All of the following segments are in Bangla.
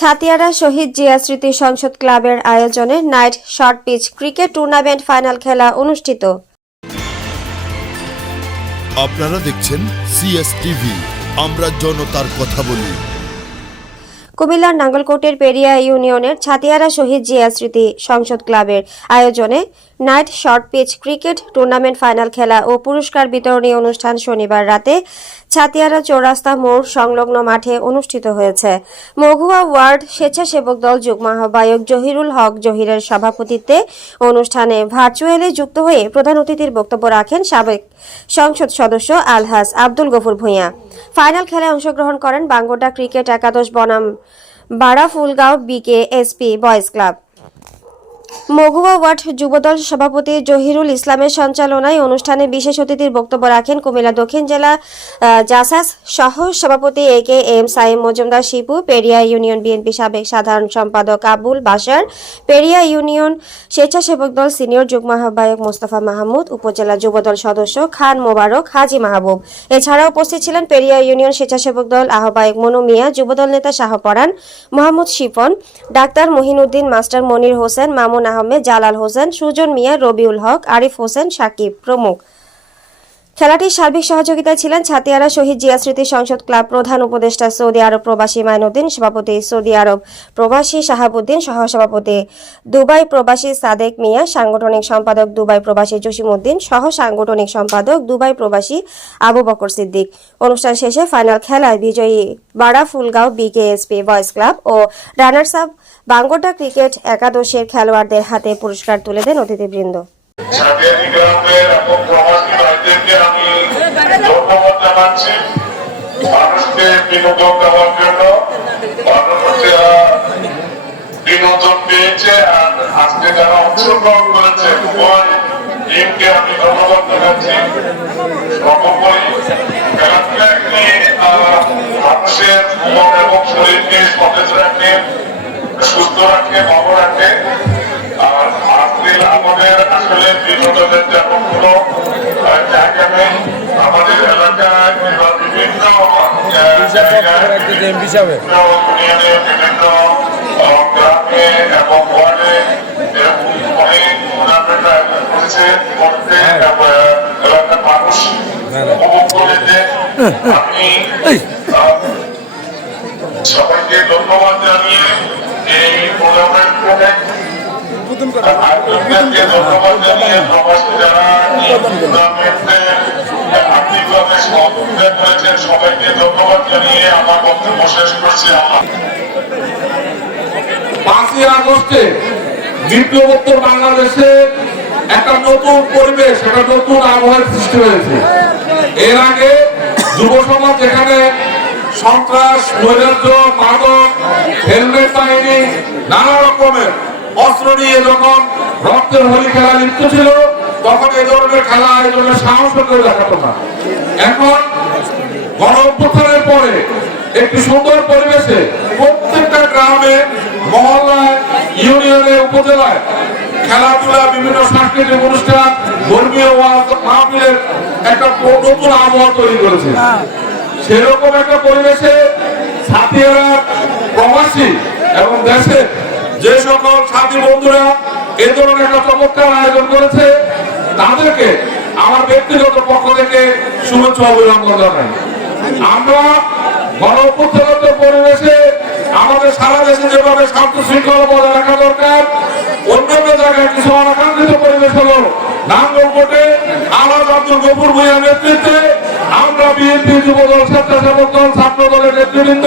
ছাতিয়ারা শহীদ জিয়া স্মৃতি সংসদ ক্লাবের আয়োজনে night short pitch cricket tournament final খেলা অনুষ্ঠিত। আপনারা দেখছেন সিএসটিভি আমরা জনতার কথা বলি। কুমিল্লার নাঙ্গলকোটের পেরিয়া ইউনিয়নের ছাতিয়ারা শহীদ জিয়া স্মৃতি সংসদ ক্লাবের আয়োজনে night short pitch cricket, tournament final খেলা ও পুরস্কার বিতরণী অনুষ্ঠান শনিবার রাতে ছাতিয়ারা চৌরাস্তা মোড় সংলগ্ন মাঠে অনুষ্ঠিত হয়েছে। মঘুয়া ওয়ার্ড স্বেচ্ছাসেবক দল যুগ্ম আহ্বায়ক জহিরুল হক জহিরের সভাপতিত্বে অনুষ্ঠানে ভার্চুয়ালি যুক্ত হয়ে প্রধান অতিথির বক্তব্য রাখেন সাবেক সংসদ সদস্য আলহাস আব্দুল গফুর ভূঁইয়া। ফাইনাল খেলায় অংশগ্রহণ করেন বাঙ্গোটা ক্রিকেট একাদশ বনাম Barafulgaon BK SP boys club. Mogua ward Jubodal সভাপতি জহিরুল ইসলামের সঞ্চালনায় অনুষ্ঠানে বিশেষ অতিথির বক্তব্য রাখেন কুমিল্লা দক্ষিণ জেলা জাসাস সহ সভাপতি A K M Saim Majumdar, Shipu Periya union BNP সাবেক সাধারণ সম্পাদক আবুল বাসার পেরিয়া ইউনিয়ন স্বেচ্ছাসেবক দল সিনিয়র যুগ্ম আহ্বায়ক মোস্তফা মাহমুদ, উপজেলা যুবদল সদস্য খান মোবারক, হাজি মাহবুব। এছাড়াও উপস্থিত ছিলেন পেরিয়া ইউনিয়ন স্বেচ্ছাসেবক দল আহ্বায়ক মনু মিয়া, যুবদল নেতা শাহপরান মোহাম্মদ শিপন ডাক্তার মহিনুদ্দিন, মাস্টার মনির হোসেন, মামুন আহমেদ জালাল হোসেন সুজন মিয়া রবিউল হক আরিফ হোসেন সাকিব প্রমুখ। খেলাটির সার্বিক সহযোগিতায় ছিলেন ছাতিয়ারা শহীদ জিয়া স্মৃতি সংসদ ক্লাব প্রধান উপদেষ্টা সৌদি আরব প্রবাসী মাইনুদ্দিন, সভাপতি সৌদি আরব প্রবাসী শাহাবুদ্দিন, সহসভাপতি দুবাই প্রবাসী সাদেক মিয়া, সাংগঠনিক সম্পাদক দুবাই প্রবাসী জসিমউদ্দিন, সহ সাংগঠনিক সম্পাদক দুবাই প্রবাসী আবু বকর সিদ্দিক। অনুষ্ঠান শেষে ফাইনাল খেলায় বিজয়ী Bara Fulgaon BKSP boys club ও রানার্স আপ বাঙ্গোটা ক্রিকেট একাদশের খেলোয়াড়দের হাতে পুরস্কার তুলে দেন অতিথিবৃন্দ। ছাতিয়ানি গ্রামের এবং প্রবাসী ভাইদেরকে আমি ধন্যবাদ জানাচ্ছি মানুষকে বিনোদন দেওয়ার জন্য মানুষ যারা বিনোদন পেয়েছে অংশগ্রহণ করেছে আমি ধন্যবাদ জানাচ্ছি সর্বোপরি আসলে বিনোদনের তেমন কোনো জায়গা নেই আমাদের এলাকায় বিভিন্ন জায়গায় এমপি সাহেব বিভিন্ন ইউনিয়নে বিভিন্ন গ্রামে এবং ওয়ার্ডে এরকম অনেক টুর্নামেন্ট আয়োজন করেছে করতে এলাকার মানুষ উপভোগ করেছে আমি সবাইকে ধন্যবাদ জানিয়ে এই টুর্নামেন্ট পাঁচই আগস্টে বিপ্লবোত্তর বাংলাদেশে একটা নতুন পরিবেশ, একটা নতুন আবহাওয়ার সৃষ্টি হয়েছে। এর আগে যুব সমাজ যেখানে সন্ত্রাস মাদক, হেলমেট নানা রকমের অস্ত্র নিয়ে যখন রক্তের হোলি খেলা লিপ্ত ছিল, তখন এই ধরনের খেলা আয়োজনের সাহস করে দেখাতো না। এখন গণ অভ্যুত্থানের পরে একটি সুন্দর পরিবেশে প্রত্যেকটা গ্রামে, মহল্লায়, ইউনিয়নে, উপজেলায় খেলাধুলা, বিভিন্ন সাংস্কৃতিক অনুষ্ঠান, ধর্মীয় মাহফিলের একটা নতুন আবহাওয়া তৈরি করেছে। সেরকম একটা পরিবেশে সাথীরা প্রবাসী এবং দেশের যে সকল সাথী বন্ধুরা এ ধরনের একটা চমৎকার আয়োজন করেছে, তাদেরকে আমার ব্যক্তিগত পক্ষ থেকে শুভেচ্ছা অভিনন্দন জানাই। আমরা গণ পরিবেশে আমাদের সারা দেশে যেভাবে শান্ত শৃঙ্খলা বজায় রাখা দরকার, অন্যান্য জায়গায় কিছু অনাকাঙ্ক্ষিত পরিবেশ হলো নাঙ্গলকোটে আলাদ আব্দুল গফুর ভূঁইয়ার নেতৃত্বে আমরা বিএনপি যুবদল, স্বেচ্ছাসেবক দল ছাত্র দলের নেতৃবৃন্দ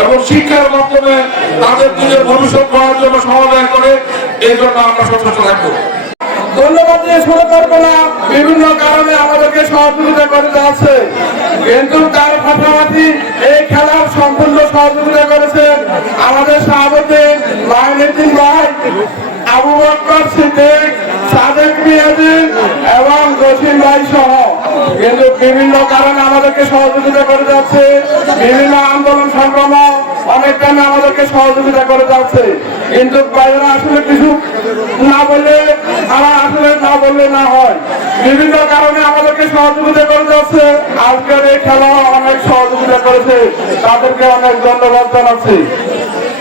এবং শিক্ষার মাধ্যমে তাদের নিজের ভবিষ্যৎ গড়ার জন্য সমাধান করে এই জন্য আমরা সচেষ্ট থাকব। ধন্যবাদ দিয়ে শুরু করব না। বিভিন্ন কারণে আমাদেরকে সহযোগিতা করতে আছে কিন্তু তার পাশাপাশি এই খেলার সম্পূর্ণ সহযোগিতা করেছেন আমাদের সভাপতি মাহিনুদ্দিন ভাই, আবু বকর সিদ্দিক, সাদেক মিয়াদিন এবং জসিম ভাই সহ কিন্তু বিভিন্ন কারণে আমাদেরকে সহযোগিতা করে যাচ্ছে। বিভিন্ন আন্দোলন সংগ্রাম অনেক টাইমে আমাদেরকে সহযোগিতা করে যাচ্ছে। কিন্তু বাইরে আসলে কিছু না বললে তারা আসলে না বললে না হয়। বিভিন্ন কারণে আমাদেরকে সহযোগিতা করে যাচ্ছে। আজকের এই খেলা অনেক সহযোগিতা করেছে। তাদেরকে অনেক ধন্যবাদ জানাচ্ছি।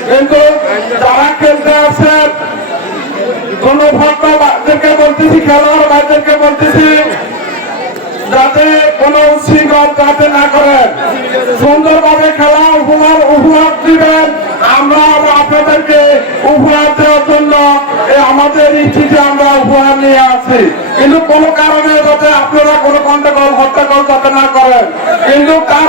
কিন্তু যারা খেলতে আছে কোন ভক্তদেরকে বলতেছি খেলোয়াড় ভাইদেরকে বলতেছি কোন উচ্ছৃঙ্খল যাতে না করেন। সুন্দরভাবে খেলা, উপহার উপহার দিবেন। আমরা আপনাদেরকে উপহার দেওয়ার জন্য আমাদের ইচ্ছিতে আমরা উপহার নিয়ে আছি। কিন্তু কোন কারণে যাতে আপনারা কোনো গন্ডগোল হট্টগোল যাতে না করেন। কিন্তু তার